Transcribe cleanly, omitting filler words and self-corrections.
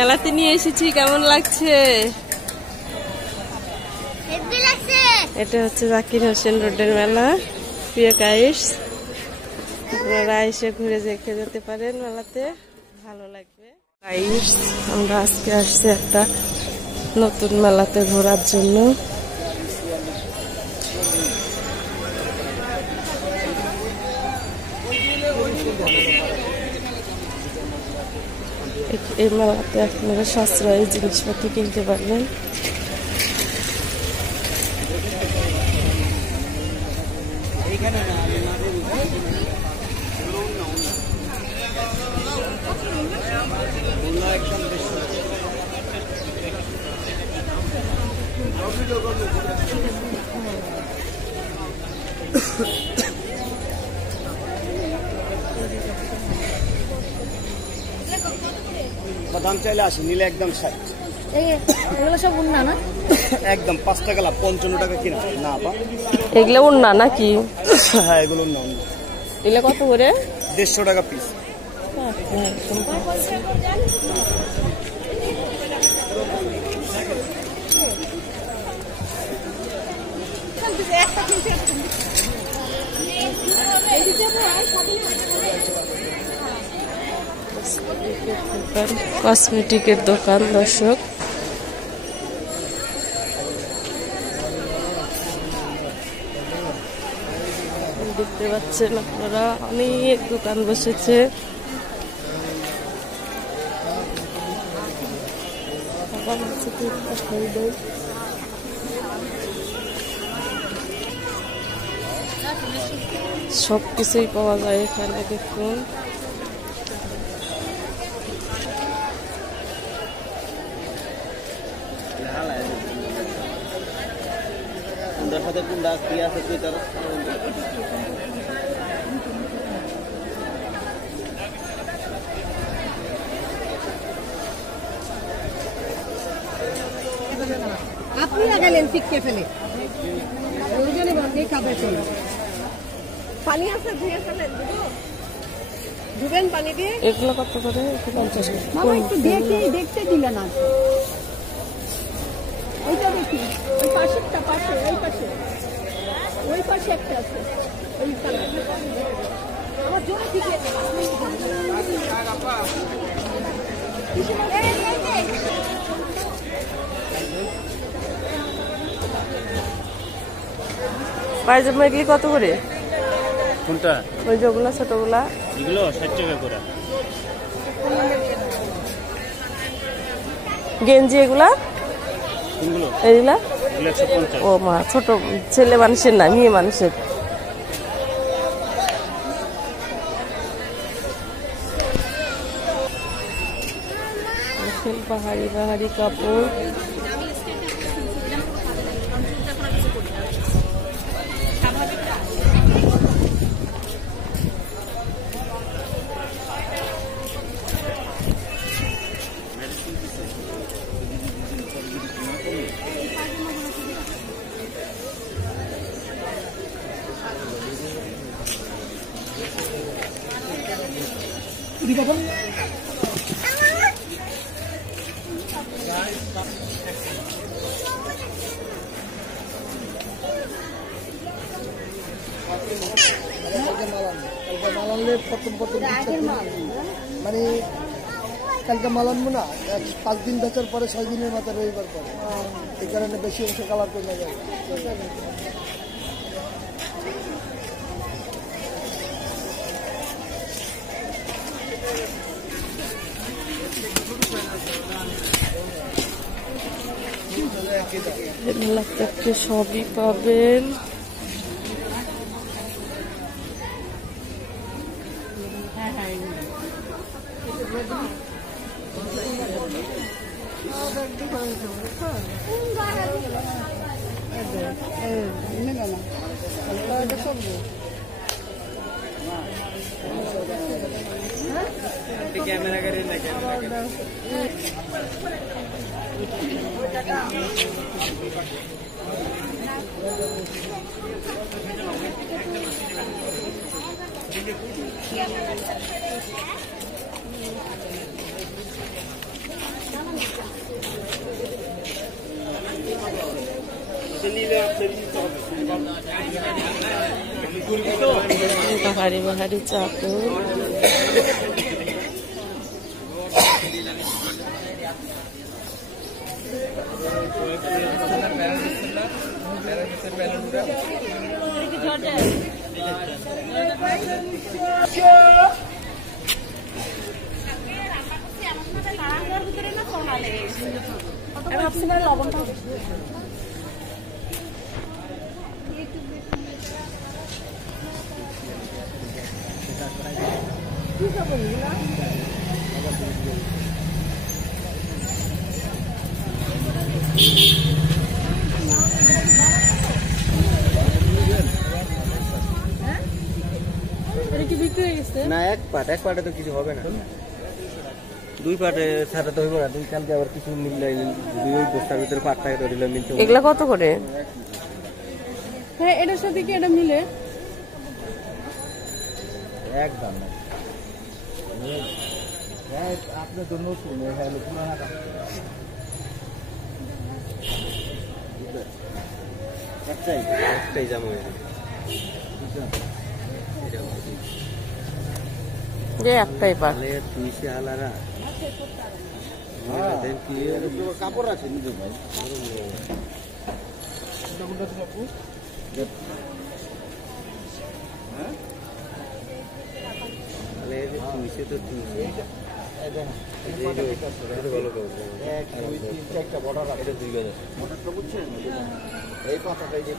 মেলাতে নিয়ে এসেছি, কেমন লাগছে? এটা হচ্ছে জাকির হোসেন রোডের মেলা, প্রিয় গাইস। আপনারা এসে ঘুরে দেখে যেতে পারেন, মেলাতে ভালো লাগবে। গাইস, আমরা আজকে আসছি একটা নতুন মেলাতে ঘোরার জন্য। এই মেলাতে আপনারা সাশ্রয়ী জিনিসপত্র কিনতে পারবেন। দাম চাইলে আসে, নিলে একদম 60। এগুলো সব উন্না না? একদম 5 টাকা লাভ, 55 টাকা কিনা না বা। এগুলো উন্না নাকি? হ্যাঁ, এগুলো উন্না। এগুলো কত করে? 150 টাকা পিস। কসমেটিকের দোকান দর্শক। দেখতে পাচ্ছেন আপনারা, অনেক দোকান বসেছে। সবকিছুই পাওয়া যায় এখানে, দেখুন। আপনি লাগালেন ফিকে ফেলে, ওইজন্য বন্ধে খাবে। পানি আছে, ধুয়ে ফেলেন, ধুবেন পানি দিয়ে। এগুলো কত করে? 50 টাকা। মামা একটু দেখতে দিলে না? ওইটা দেখি, ওই পাশেরটা, পাশে, ওই পাশে, ওই পাশে একটা আছে, ওই কালার। আমার জোরে ঠিক আছে। পায়জামা এগুলি কত করে? কোনটা? ওই যেগুলা ছোটগুলা, এগুলো 60 টাকা করে। গেঞ্জি এগুলা, এগুলা ও মা, ছোট ছেলে মানুষের না, মেয়ে মানুষের। পাহাড়ি পাহাড়ি কাপড়। মানে কালকে মাল আনবো না, 5 দিন বেচার পরে 6 দিনের মাথায় রবিবার পরে, এই কারণে বেশি অংশ কালার করে যায়। মেলাতে সবই পাবেন। कैमरा करे ना कैमरा বাহারি বাহারি চাদর, না এক পাটে তো কিছু হবে না, দুই পাটে ছাড়া তো হইব না। তুমি কালকে আবার কিছু মিলাই দুই বস্তার ভিতরে পাট টাকা দিলে মিলতে। এগুলা কত করে? হ্যাঁ, এটার সাথে কি এটা মিলে? একদম আপনার জন্য একটাই জামা যে একটাই পাট। তুইছে আলারা কাপড় আছে নিজে ভাই। তুইছে তো তুইছে এই কথাটাই যে